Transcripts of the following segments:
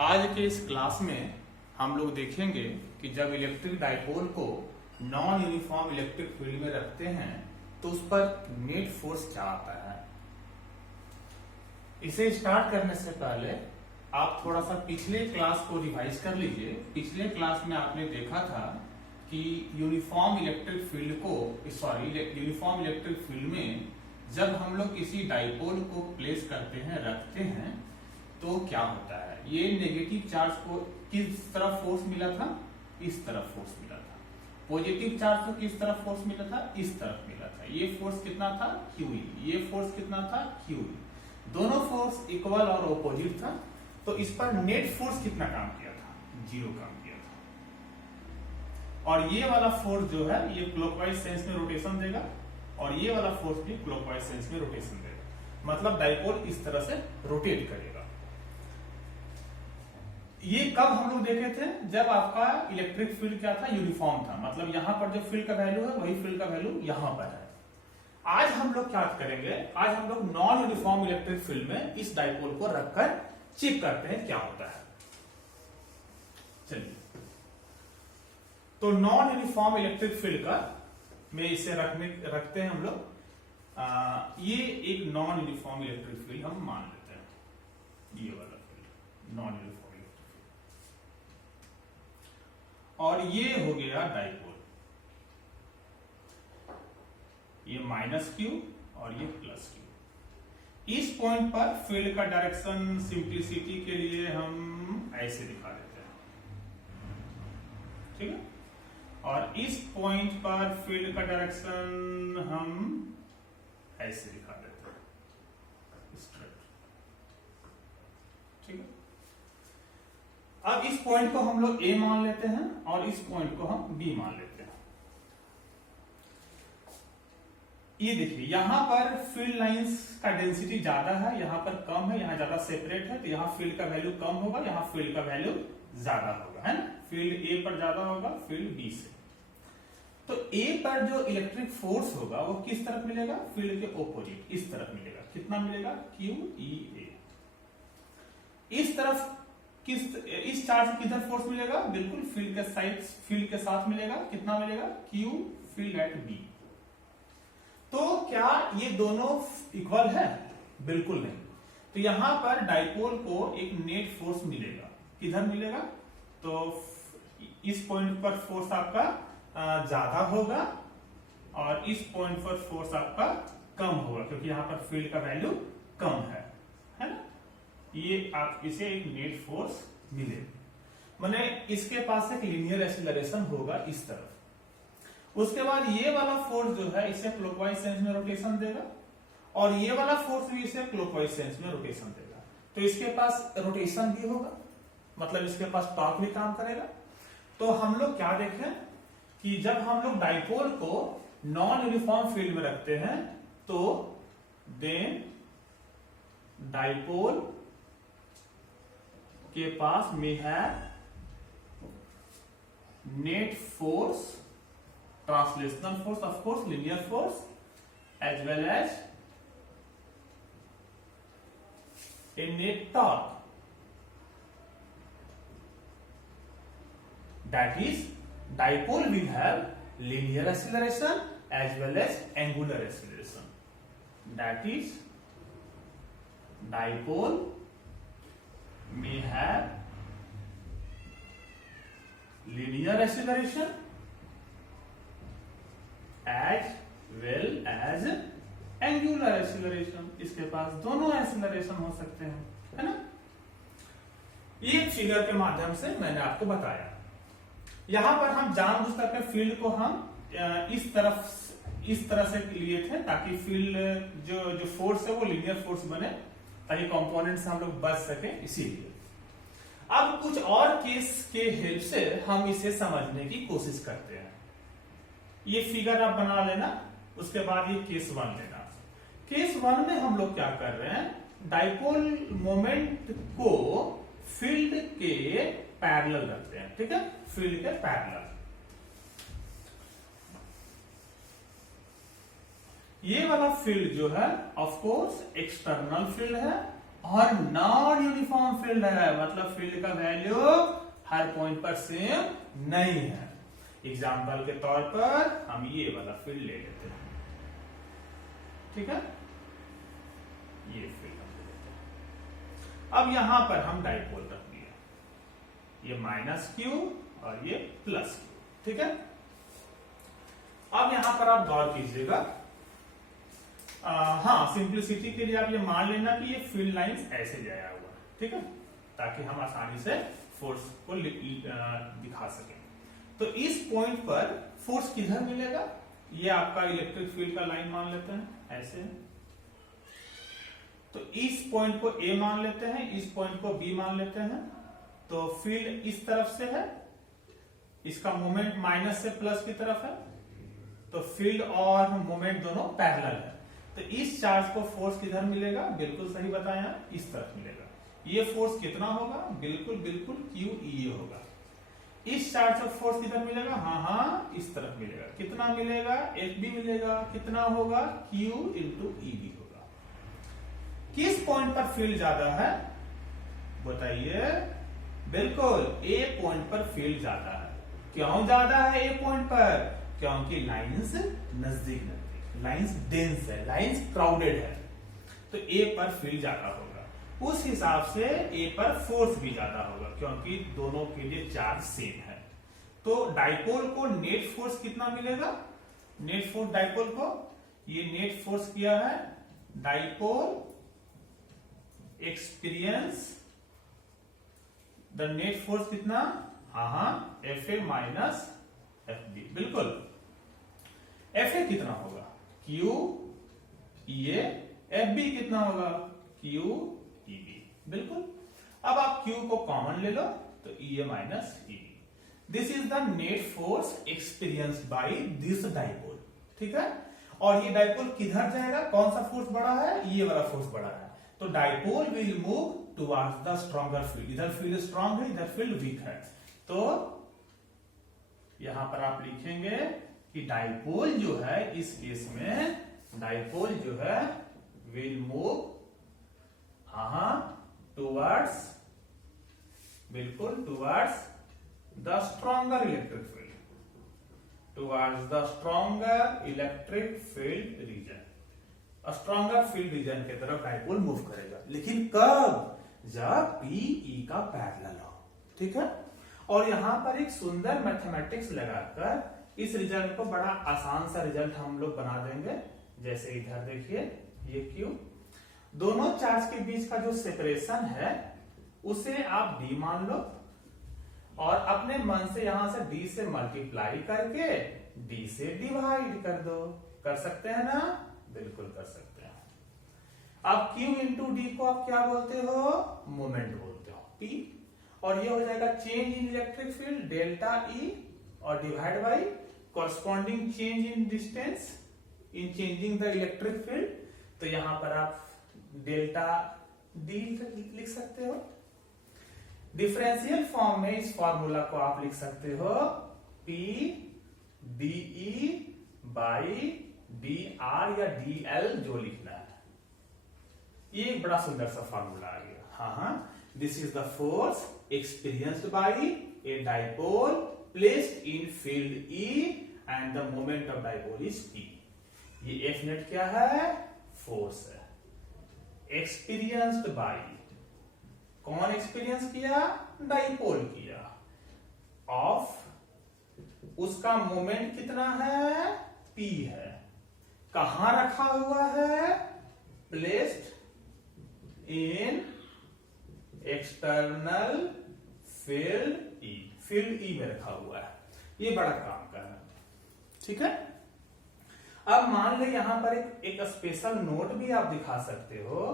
आज के इस क्लास में हम लोग देखेंगे कि जब इलेक्ट्रिक डाइपोल को नॉन यूनिफॉर्म इलेक्ट्रिक फील्ड में रखते हैं तो उस पर नेट फोर्स क्या आता है। इसे स्टार्ट करने से पहले आप थोड़ा सा पिछले क्लास को रिवाइज कर लीजिए। पिछले क्लास में आपने देखा था कि यूनिफॉर्म इलेक्ट्रिक फील्ड में जब हम लोग किसी डाइपोल को प्लेस करते हैं, रखते हैं, तो क्या होता है। ये नेगेटिव चार्ज को किस तरफ फोर्स मिला था, इस तरफ फोर्स मिला था। पॉजिटिव चार्ज को किस तरफ फोर्स मिला था, इस तरफ मिला था। ये फोर्स कितना था, QE। ये फोर्स कितना था, QE। दोनों फोर्स इक्वल और ऑपोजिट था, तो इस पर नेट फोर्स कितना काम किया था, 0 काम किया था। और ये वाला फोर्स जो है ये क्लॉकवाइज सेंस में रोटेशन देगा और ये वाला फोर्स भी क्लॉकवाइज सेंस में रोटेशन देगा। मतलब डाइपोल इस तरह से रोटेट करेगा। ये कब हम लोग देखे थे, जब आपका इलेक्ट्रिक फील्ड क्या था, यूनिफॉर्म था। मतलब यहां पर जो फील्ड का वैल्यू है वही फील्ड का वैल्यू यहां पर है। आज हम लोग क्या करेंगे, आज हम लोग नॉन यूनिफॉर्म इलेक्ट्रिक फील्ड में इस डाइपोल को रखकर चेक करते हैं क्या होता है। चलिए, तो नॉन यूनिफॉर्म इलेक्ट्रिक फील्ड का में इसे रखते हैं हम लोग। ये एक नॉन यूनिफॉर्म इलेक्ट्रिक फील्ड हम मान लेते हैं, ये वाला field non uniform electric field. और ये हो गया डाइपोल, ये -Q और ये +Q। इस पॉइंट पर फील्ड का डायरेक्शन सिंप्लिसिटी के लिए हम ऐसे दिखा देते हैं, ठीक है। और इस पॉइंट पर फील्ड का डायरेक्शन हम ऐसे दिखा देते हैं, स्ट्रेट, ठीक है। अब इस पॉइंट को हम लोग A मान लेते हैं और इस पॉइंट को हम B मान लेते हैं। ये देखिए, यहां पर फील्ड लाइंस का डेंसिटी ज्यादा है, यहां पर कम है, यहां ज्यादा सेपरेट है, तो यहां फील्ड का वैल्यू कम होगा, यहां फील्ड का वैल्यू ज्यादा होगा, है ना। फील्ड A पर ज्यादा होगा, फील्ड B से। तो A पर जो इलेक्ट्रिक फोर्स होगा वो किस तरफ मिलेगा, फील्ड के ऑपोजिट, इस तरफ मिलेगा। कितना मिलेगा, QEA। इस तरफ इस चार्ज को किधर फोर्स मिलेगा, बिल्कुल फील्ड के साथ मिलेगा। कितना मिलेगा, Q फील्ड एट B। तो क्या ये दोनों इक्वल है, बिल्कुल नहीं। तो यहां पर डाइपोल को एक नेट फोर्स मिलेगा। किधर मिलेगा, तो इस पॉइंट पर फोर्स आपका ज्यादा होगा और इस पॉइंट पर फोर्स आपका कम होगा, क्योंकि यहां पर फील्ड का वैल्यू कम है ना। ये आप इसे एक नेट फोर्स मिलेगा, माने इसके पास एक लीनियर एक्सीलरेशन होगा इस तरफ। उसके बाद ये वाला फोर्स जो है इसे क्लॉकवाइज सेंस में रोटेशन देगा और ये वाला फोर्स भी इसे क्लॉकवाइज सेंस में रोटेशन देगा। तो इसके पास रोटेशन भी होगा, मतलब इसके पास टॉर्क भी काम करेगा। तो हम लोग क्या देखें कि जब हम लोग डाइपोल को नॉन यूनिफॉर्म फील्ड में रखते हैं तो देन डाइपोल के पास में है net force, translational force, of course linear force, as well as a net torque. That is, dipole will have linear acceleration as well as angular acceleration. That is, dipole may have linear acceleration as well as angular acceleration। इसके पास दोनों acceleration हो सकते हैं, है ना। ये figure के माध्यम से मैंने आपको बताया। यहां पर हम जानबूझ करके फील्ड को हम इस तरह से लिए थे ताकि फील्ड जो फोर्स है वो लीनियर फोर्स बने, ताकि कंपोनेंट से हम लोग बच सके, इसीलिए। अब कुछ और केस के हेल्प से हम इसे समझने की कोशिश करते हैं। ये फिगर आप बना लेना, उसके बाद ये केस 1 लेना। केस 1 में हम लोग क्या कर रहे हैं, डाइपोल मोमेंट को फील्ड के पैरेलल रखते हैं, ठीक है, फील्ड के पैरेलल। ये वाला फील्ड जो है ऑफ कोर्स एक्सटर्नल फील्ड है और नॉन यूनिफॉर्म फील्ड है, मतलब फील्ड का वैल्यू हर पॉइंट पर सेम नहीं है। एग्जाम्पल के तौर पर हम ये वाला फील्ड ले लेते हैं, ठीक है, ये फील्ड हम ले लेते हैं। अब यहां पर हम डाइपोल रख दिया, ये -q और ये +q, ठीक है। अब यहां पर आप गौर कीजिएगा, हाँ सिंप्लिसिटी के लिए आप ये मान लेना कि ये फील्ड लाइंस ऐसे जाया हुआ, ठीक है, ताकि हम आसानी से फोर्स को दिखा सकें। तो इस पॉइंट पर फोर्स किधर मिलेगा, ये आपका इलेक्ट्रिक फील्ड का लाइन मान लेते हैं ऐसे, तो इस पॉइंट को A मान लेते हैं, इस पॉइंट को B मान लेते हैं। तो फील्ड इस तरफ से है, इसका मोमेंट माइनस से प्लस की तरफ है, तो फील्ड और मोमेंट दोनों पैरेलल है। तो इस चार्ज को फोर्स किधर मिलेगा, बिल्कुल सही बताया, इस तरफ मिलेगा। ये फोर्स कितना होगा, बिल्कुल बिल्कुल QE होगा। इस चार्ज का फोर्स किधर मिलेगा, हाँ इस तरफ मिलेगा। कितना मिलेगा, FB मिलेगा। कितना होगा, Q × EB होगा। किस पॉइंट पर फील्ड ज्यादा है बताइए, बिल्कुल A पॉइंट पर फील्ड ज्यादा है। क्यों ज्यादा है A पॉइंट पर, क्योंकि लाइंस नजदीक लाइंस डेंस है, लाइंस क्राउडेड है, तो A पर फील्ड ज्यादा होगा। उस हिसाब से A पर फोर्स भी ज्यादा होगा, क्योंकि दोनों के लिए चार्ज सेम है। तो डाइपोल को नेट फोर्स कितना मिलेगा, नेट फोर्स डाइपोल को, ये नेट फोर्स किया है dipole experience, the net force कितना, हाँ FA - FB, बिल्कुल। FA कितना होगा, QEA, FB कितना होगा, QEB, बिल्कुल। अब आप Q को कॉमन ले लो, तो EA - EB। This is the net force experienced by this dipole, ठीक है। और ये डाइपोल किधर जाएगा, कौन सा फोर्स बड़ा है, ये वाला फोर्स बड़ा है, तो dipole will move towards the stronger field. इधर फील्ड स्ट्रॉन्ग है, इधर फील्ड वीक है, तो यहां पर आप लिखेंगे कि डाइपोल जो है, इस केस में डाइपोल जो है विल मूव टुवर्ड्स, बिल्कुल towards the stronger electric field, towards the stronger electric field region. Stronger field region की तरफ डाइपोल मूव करेगा, लेकिन कब, जब PE का पैरेलल हो, ठीक है। और यहां पर एक सुंदर मैथमेटिक्स लगाकर इस रिजल्ट को बड़ा आसान सा रिजल्ट हम लोग बना देंगे। जैसे इधर देखिए, ये Q, दोनों चार्ज के बीच का जो सेपरेशन है उसे आप D मान लो, और अपने मन से यहां से D से मल्टीप्लाई करके D से डिवाइड कर दो। कर सकते हैं ना, बिल्कुल कर सकते हैं। अब Q × D को आप क्या बोलते हो, मोमेंट बोलते हो, P, और ये हो जाएगा change in electric field ΔE, और divide by corresponding change in distance in changing the electric field. तो यहां पर आप ΔD लिख सकते हो। डिफरेंशियल फॉर्म में इस फॉर्मूला को आप लिख सकते हो PdE बाई dr या dl, जो लिखना है। ये एक बड़ा सुंदर सा फॉर्मूला आ गया। हाँ, this is the force experienced by a dipole placed in field E and the moment of dipole is P। ये F net क्या है, फोर्स है। experienced by, कौन एक्सपीरियंस किया, डाइपोल किया, ऑफ, उसका मोमेंट कितना है, P है। कहां रखा हुआ है, placed in external field E, field E में रखा हुआ है। ये बड़ा काम कर रहा है, ठीक है। अब मान ले यहां पर एक स्पेशल नोट भी आप दिखा सकते हो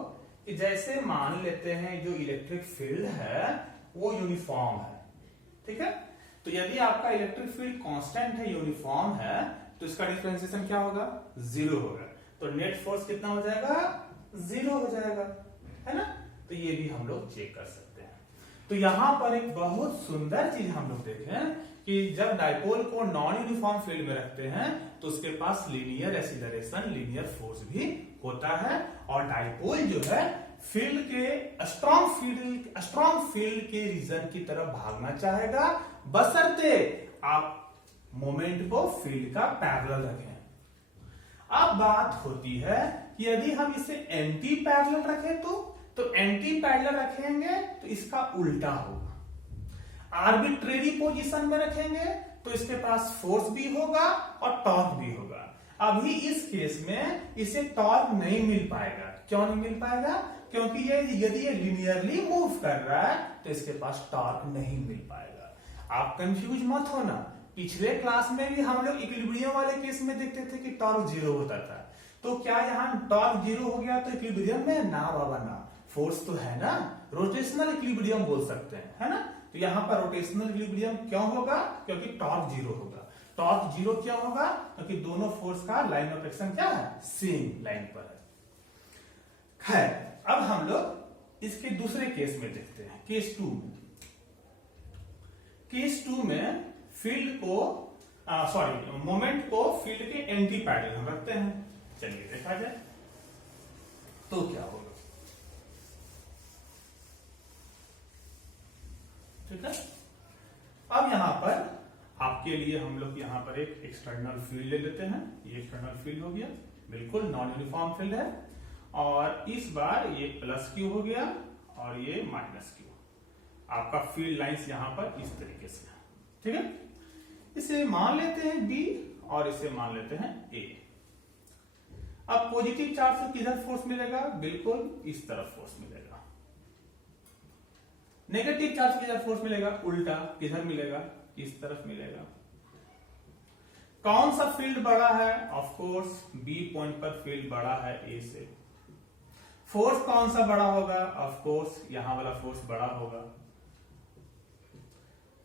कि जैसे मान लेते हैं जो इलेक्ट्रिक फील्ड है वो यूनिफॉर्म है, ठीक है। तो यदि आपका इलेक्ट्रिक फील्ड कांस्टेंट है, यूनिफॉर्म है, तो इसका डिफरेंशिएशन क्या होगा, 0 होगा। तो नेट फोर्स कितना हो जाएगा, 0 हो जाएगा, है ना। तो ये भी हम लोग चेक कर सकते हैं। तो यहां पर एक बहुत सुंदर चीज हम लोग देखें कि जब डाइपोल को नॉन यूनिफॉर्म फील्ड में रखते हैं तो उसके पास लीनियर एक्सीलरेशन, लीनियर फोर्स भी होता है, और डाइपोल जो है फील्ड के स्ट्रॉन्ग फील्ड के रीजन की तरफ भागना चाहेगा, बशर्ते आप मोमेंट को फील्ड का पैरेलल रखें। अब बात होती है कि यदि हम इसे एंटी पैरेलल रखें तो एंटी पैरेलल रखेंगे तो इसका उल्टा होगा। आर्बिट्रेरी पोजीशन में रखेंगे तो इसके पास फोर्स भी होगा और टॉर्क भी होगा। अभी इस केस में इसे टॉर्क नहीं मिल पाएगा। क्यों नहीं मिल पाएगा? क्योंकि यदि ये लिनियरली मूव कर रहा है तो इसके पास टॉर्क नहीं मिल पाएगा। आप कंफ्यूज मत होना, पिछले क्लास में भी हम लोग इक्विलिब्रियम वाले केस में देखते थे कि टॉर्क जीरो होता था। तो क्या यहाँ टॉर्क जीरो हो गया तो इक्विलिब्रियम में? ना बाबा ना, फोर्स तो है ना, रोटेशनल इक्विलिब्रियम बोल सकते हैं, है ना। तो यहाँ पर रोटेशनल इक्विलिब्रियम क्यों होगा? क्योंकि टॉर्क जीरो होगा। टॉर्क जीरो क्यों होगा? क्योंकि दोनों फोर्स का लाइन ऑफ एक्शन क्या है? सेम लाइन पर है। खैर, अब हम लोग इसके दूसरे केस में देखते हैं, केस टू में। केस टू में फील्ड को मोमेंट को फील्ड के एंटी पैरेलल हम रखते हैं। चलिए देखा जाए तो क्या होगा। ठीक है, अब यहां पर आपके लिए हम लोग यहां पर एक एक्सटर्नल फील्ड ले लेते हैं। ये एक्सटर्नल फील्ड हो गया, बिल्कुल नॉन यूनिफॉर्म फील्ड है, और इस बार ये प्लस क्यू हो गया और ये माइनस क्यू। आपका फील्ड लाइंस यहां पर इस तरीके से है। ठीक है, इसे मान लेते हैं बी और इसे मान लेते हैं ए। अब पॉजिटिव चार्ज से किधर फोर्स मिलेगा? बिल्कुल इस तरफ फोर्स मिलेगा। नेगेटिव चार्ज से किधर फोर्स मिलेगा? उल्टा, किधर मिलेगा? इस तरफ मिलेगा। कौन सा फील्ड बड़ा है? ऑफ कोर्स बी पॉइंट पर फील्ड बड़ा है ए से। फोर्स कौन सा बड़ा होगा? ऑफ कोर्स यहां वाला फोर्स बड़ा होगा।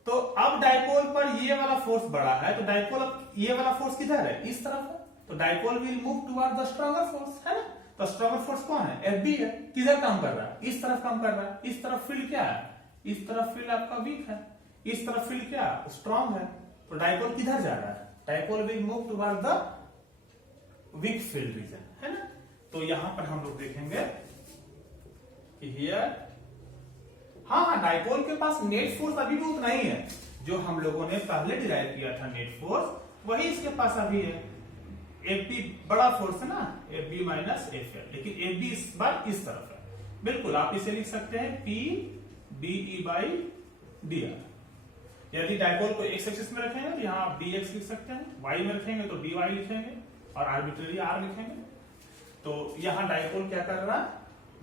तो अब डाइपोल पर ये वाला फोर्स बड़ा है, तो डाइपोल अब ये वाला फोर्स किधर है? इस तरफ है। तो dipole will move toward the stronger force, है ना। तो स्ट्रॉन्गर फोर्स कौन है? एफ बी है। किधर काम कर रहा है? इस तरफ काम कर रहा है। इस तरफ फील्ड क्या है? इस तरफ फील्ड आपका वीक है, इस तरफ फील्ड क्या है? स्ट्रॉन्ग है। तो डाइपोल किधर जा रहा है? Dipole will move toward the weak field region, है ना। तो यहां पर हम लोग देखेंगे कि हियर हाँ, डाइपोल के पास नेट फोर्स अभी भी उतना ही है जो हम लोगों ने पहले डिराइव किया था। नेट फोर्स वही इसके पास अभी है। एफ बी बड़ा फोर्स है ना, F B minus F L, लेकिन एफ बी इस बार इस तरफ है। बिल्कुल आप इसे लिख सकते हैं P D E by D R. यदि डाइपोल को एक्स एक्सिस में रखेंगे तो यहाँ आप डी एक्स लिख सकते हैं, वाई में रखेंगे तो डी वाई लिखेंगे और आर्बिट्ररी आर लिखेंगे। तो यहां डाइपोल क्या कर रहा है?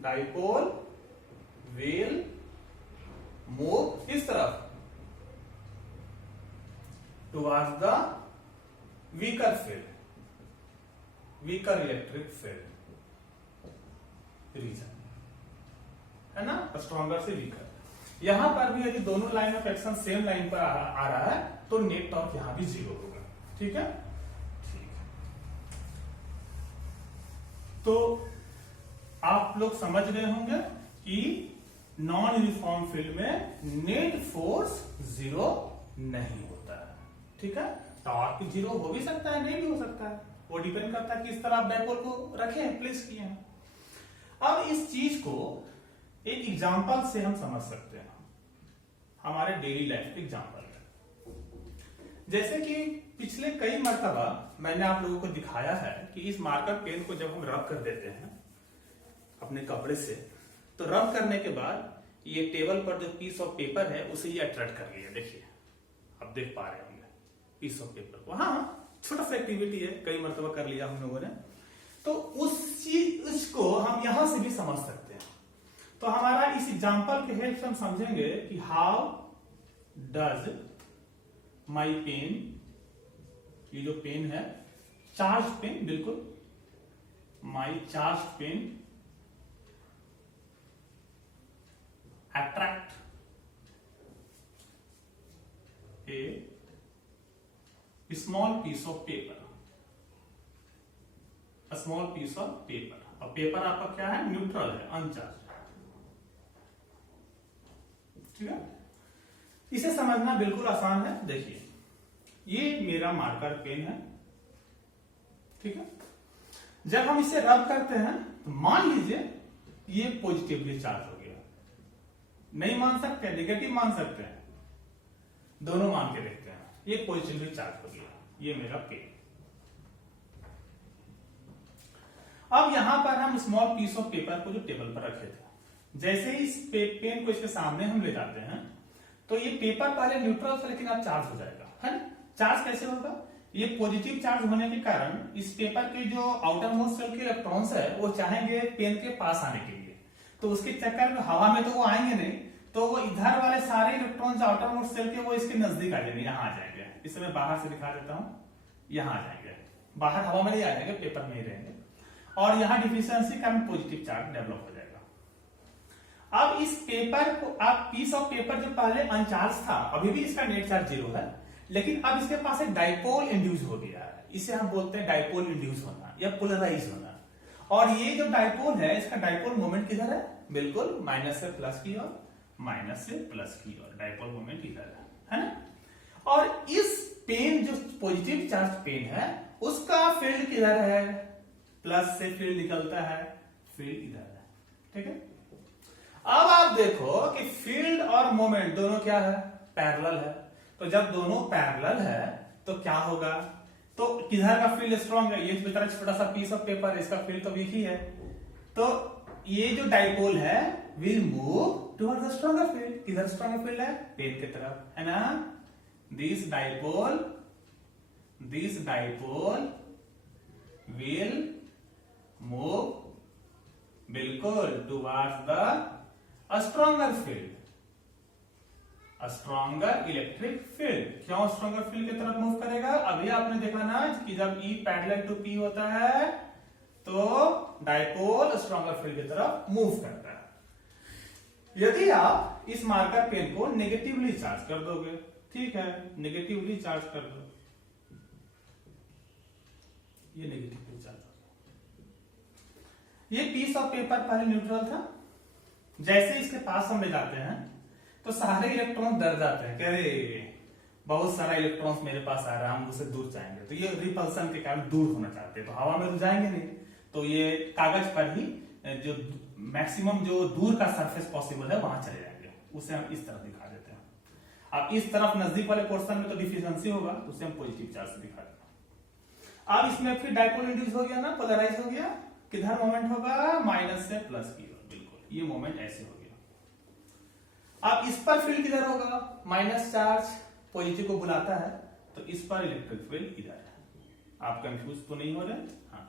डाइपोल विल मूव इस तरफ towards the weaker field, weaker electric field region, है ना, स्ट्रॉन्गर से वीकर। यहां पर भी यदि दोनों line of action same line पर आ रहा है तो नेट टॉर्क यहां भी जीरो होगा। ठीक है, ठीक है। तो आप लोग समझ रहे होंगे कि नॉन यूनिफॉर्म फील्ड में नेट फोर्स जीरो नहीं होता है। ठीक है, टॉर्क जीरो हो भी सकता है, नहीं भी हो सकता है, वो डिपेंड करता है किस तरह आप डाइपोल को रखे हैं, प्लेस किए हैं। अब इस चीज को एक एग्जांपल से हम समझ सकते हैं, हमारे डेली लाइफ के एग्जांपल है। जैसे कि पिछले कई मर्तबा मैंने आप लोगों को दिखाया है कि इस मार्कर पेन को जब हम रब कर देते हैं अपने कपड़े से, तो रब करने के बाद ये टेबल पर जो पीस ऑफ पेपर है उसे ये अट्रैक्ट कर लिया। देखिए, आप देख पा रहे होंगे पीस ऑफ पेपर को। हाँ, छोटा सा एक्टिविटी है, कई मर्तबा कर लिया हम लोगों ने। तो उस चीज उसको हम यहां से भी समझ सकते हैं। तो हमारा इस एग्जांपल के हेल्प से हम समझेंगे कि हाउ डज माई पेन, ये जो पेन है चार्ज पेन, बिल्कुल my charge pen attract a small piece of paper, a small piece of paper। अब पेपर आपका क्या है? न्यूट्रल है, अनचार्ज। ठीक है, इसे समझना बिल्कुल आसान है। देखिए, ये मेरा मार्कर पेन है। ठीक है, जब हम इसे रब करते हैं तो मान लीजिए ये पॉजिटिवली चार्ज हो गया। नहीं मान सकते, नेगेटिव मान सकते हैं, दोनों मान के देखते हैं। ये पॉजिटिवली चार्ज हो गया, ये मेरा पेन। अब यहां पर हम स्मॉल पीस ऑफ पेपर को जो टेबल पर रखे थे, जैसे ही इस पेन को इसके सामने हम ले जाते हैं तो ये पेपर पहले न्यूट्रल था लेकिन अब चार्ज हो जाएगा, है ना। चार्ज कैसे होगा? ये पॉजिटिव चार्ज होने के कारण इस पेपर के जो आउटर मोस्ट सेल के इलेक्ट्रॉन्स है वो चाहेंगे पेन के पास आने के लिए, तो उसके चक्कर में हवा में तो वो आएंगे नहीं, तो वो इधर वाले सारे इलेक्ट्रॉन जो आउटर मोस्ट सेल के वो इसके नजदीक आ जाएंगे, यहाँ आ जाएंगे। इसे मैं बाहर से दिखा देता हूँ, यहाँ आ जाएंगे, बाहर हवा में नहीं आ जाएंगे, पेपर में ही रहेंगे, और यहाँ डिफिशियंसी का पॉजिटिव चार्ज डेवलप हो जाएगा। अब इस पेपर को, आप पीस ऑफ पेपर जो पहले अनचार्ज था, अभी भी इसका नेट चार्ज 0 है, लेकिन अब इसके पास एक डाइपोल इंड्यूस हो गया है। इसे हम बोलते हैं डाइपोल इंड्यूस होना या पोलराइज होना। और ये जो डाइपोल है, इसका डाइपोल मोमेंट किधर है? बिल्कुल माइनस से प्लस की ओर, माइनस से प्लस की ओर डाइपोल मोमेंट इधर है ना। और इस पेन जो पॉजिटिव चार्ज पेन है उसका फील्ड किधर है? प्लस से फील्ड निकलता है, फील्ड इधर है, ठीक है। अब आप देखो कि फील्ड और मोमेंट दोनों क्या है? पैरेलल है। तो जब दोनों पैरेलल है तो क्या होगा? तो किधर का फील्ड स्ट्रांग है? ये बेचारा छोटा सा पीस ऑफ पेपर है, इसका फील्ड तो वीक ही है, तो ये जो डाइपोल है will move toward the stronger field. किधर स्ट्रॉन्गर फील्ड है? पेन की तरफ, है ना। दिस डाइपोल विल मूव बिल्कुल towards the stronger field, stronger electric field. क्यों स्ट्रॉन्गर फील्ड की तरफ मूव करेगा? अभी आपने देखा ना कि जब E पैरेलल टू P होता है तो डाइपोल स्ट्रॉन्गर फील्ड की तरफ मूव करता है। यदि आप इस मार्कर पेन को नेगेटिवली चार्ज कर दोगे, ठीक है, नेगेटिवली चार्ज कर दो, ये नेगेटिवली चार्ज, ये पीस ऑफ पेपर पहले न्यूट्रल था, जैसे इसके पास हम ले जाते हैं तो सारे इलेक्ट्रॉन डर जाते हैं, कह रहे बहुत सारा इलेक्ट्रॉन्स मेरे पास आ रहा है, हम उससे दूर जाएंगे, तो ये रिपल्सन के कारण दूर होना चाहते हैं, तो हवा में तो जाएंगे नहीं, तो ये कागज पर ही जो मैक्सिमम जो दूर का सरफेस पॉसिबल है वहां चले जाएंगे। उसे हम इस तरफ दिखा देते हैं। अब इस तरफ नजदीक वाले पोर्शन में तो डिफिशियंसी होगा, तो उसे हम पॉजिटिव चार्ज से दिखा देते हैं। अब इसमें फिर डाइपोल इंड्यूस हो गया ना, पोलराइज हो गया, किधर मोमेंट होगा? माइनस से प्लस की ओर, बिल्कुल ये मोमेंट ऐसे हो गया। अब इस पर फील्ड किधर होगा? माइनस चार्ज पॉजिटिव को बुलाता है, तो इस पर इलेक्ट्रिक फील्ड इधर है। आप कंफ्यूज तो नहीं हो रहे? हाँ।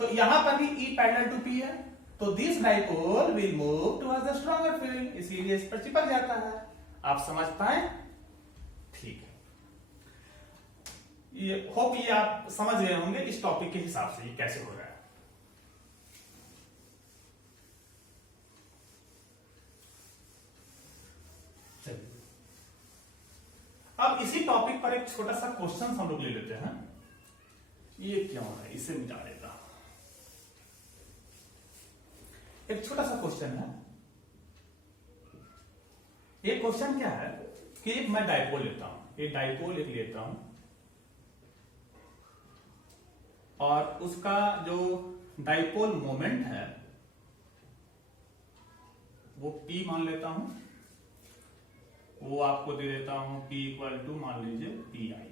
तो यहां पर भी E पैरेलल टू P है, तो this dipole will move towards the stronger field, इसीलिए इस पर चिपक जाता है। आप समझ पाए? ठीक है, ये होप ये आप समझ गए होंगे इस टॉपिक के हिसाब से ये कैसे हो रहा है। अब इसी टॉपिक पर एक छोटा सा क्वेश्चन हम लोग ले लेते हैं। ये क्यों है, इसे मिटा देता हूं। एक छोटा सा क्वेश्चन है। ये क्वेश्चन क्या है कि मैं डाइपोल लेता हूं, एक डाइपोल एक लेता हूं, और उसका जो डाइपोल मोमेंट है वो P मान लेता हूं, वो आपको दे देता हूं P इक्वल टू मान लीजिए PI,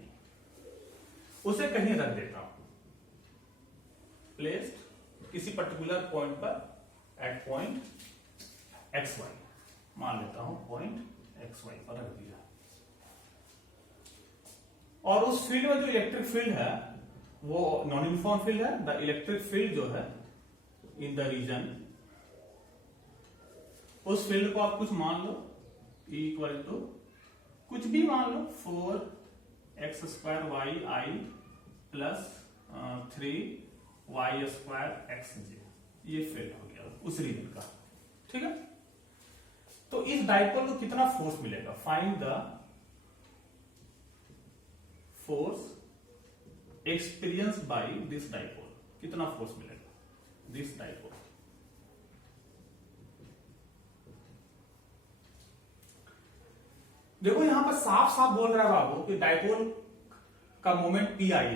उसे कहीं रख देता हूं प्लेस्ड किसी पर्टिकुलर पॉइंट पर एट पॉइंट XY, मान लेता हूं पॉइंट XY पर रख दिया। और उस फील्ड में जो इलेक्ट्रिक फील्ड है वो नॉन यूनिफॉर्म फील्ड है। द इलेक्ट्रिक फील्ड जो है इन द रीजन, उस फील्ड को आप कुछ मान लो, E इक्वल टू कुछ भी मान लो 4x² yi plus 3y² xj, ये फील्ड हो गया उस रीजन का, ठीक है। तो इस डाइपोल को कितना फोर्स मिलेगा? Find the force experience by this dipole, कितना फोर्स मिलेगा दिस डाइपोल। देखो यहां पर साफ साफ बोल रहा है बाबू कि डाइपोल का मोमेंट PI है।